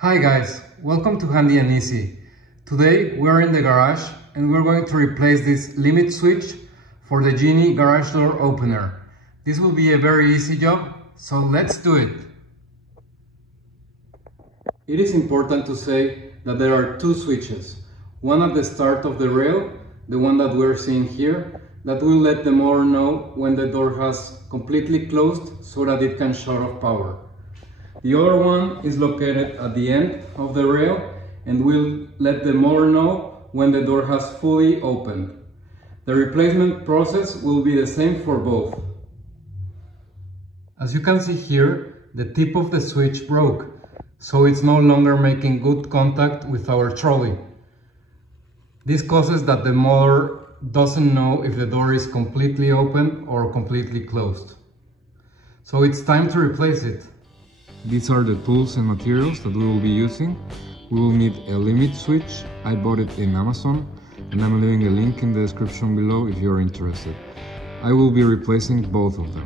Hi guys, welcome to Handy and Easy. Today we're in the garage and we're going to replace this limit switch for the Genie garage door opener. This will be a very easy job, so let's do it. It is important to say that there are two switches. One at the start of the rail, the one that we're seeing here, that will let the motor know when the door has completely closed so that it can shut off power. The other one is located at the end of the rail and will let the motor know when the door has fully opened. The replacement process will be the same for both. As you can see here, the tip of the switch broke, so it's no longer making good contact with our trolley. This causes that the motor doesn't know if the door is completely open or completely closed. So it's time to replace it. These are the tools and materials that we will be using. We will need a limit switch. I bought it in Amazon and I'm leaving a link in the description below if you're interested. I will be replacing both of them.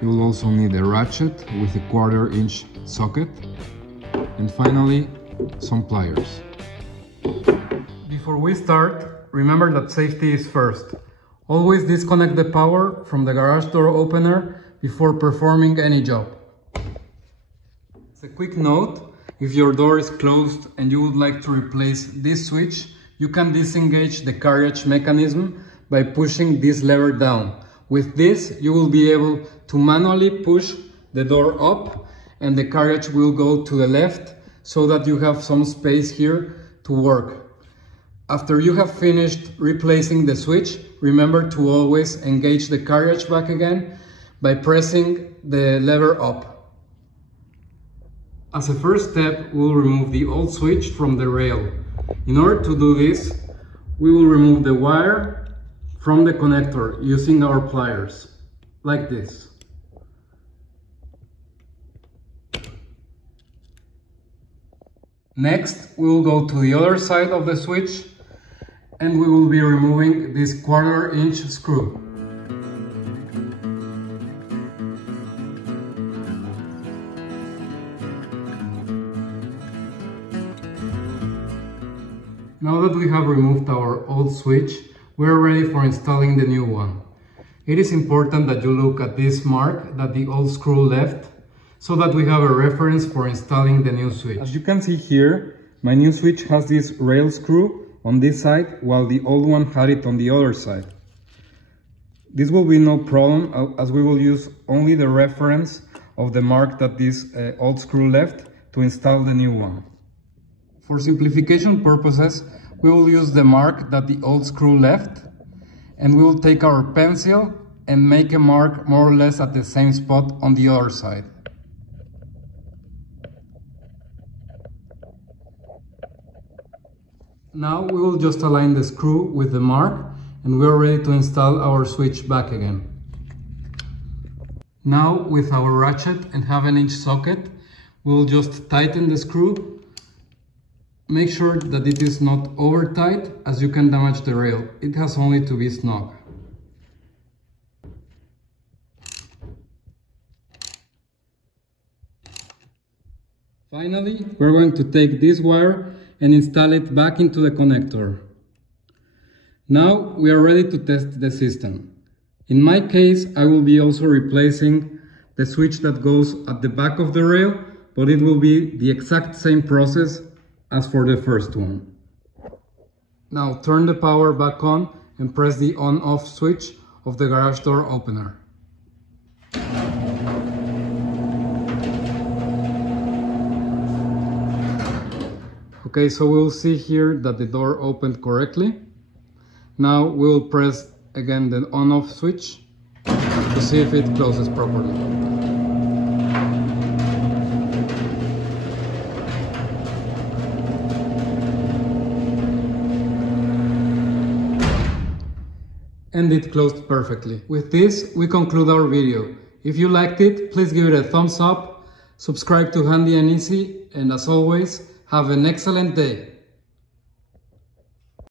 You will also need a ratchet with a 1/4 inch socket and finally some pliers. Before we start, remember that safety is first. Always disconnect the power from the garage door opener before performing any job. As a quick note, if your door is closed and you would like to replace this switch, you can disengage the carriage mechanism by pushing this lever down. With this, you will be able to manually push the door up and the carriage will go to the left so that you have some space here to work. After you have finished replacing the switch, remember to always engage the carriage back again by pressing the lever up. As a first step, we'll remove the old switch from the rail. In order to do this, we will remove the wire from the connector using our pliers, like this. Next, we will go to the other side of the switch and we will be removing this 1/4 inch screw. Now that we have removed our old switch, we are ready for installing the new one. It is important that you look at this mark that the old screw left, so that we have a reference for installing the new switch. As you can see here, my new switch has this rail screw on this side, while the old one had it on the other side. This will be no problem, as we will use only the reference of the mark that this old screw left to install the new one. For simplification purposes, we will use the mark that the old screw left, and we will take our pencil and make a mark more or less at the same spot on the other side. Now we will just align the screw with the mark and we are ready to install our switch back again. Now with our ratchet and 1/2 inch socket, we will just tighten the screw. Make sure that it is not over tight, as you can damage the rail. It has only to be snug. Finally, we're going to take this wire and install it back into the connector. Now we are ready to test the system. In my case, I will be also replacing the switch that goes at the back of the rail, but it will be the exact same process as for the first one. Now turn the power back on and press the on-off switch of the garage door opener. Okay, so we'll see here that the door opened correctly. Now we'll press again the on-off switch to see if it closes properly. And it closed perfectly. With this, we conclude our video. If you liked it, please give it a thumbs up, subscribe to Handy and Easy, and as always, have an excellent day.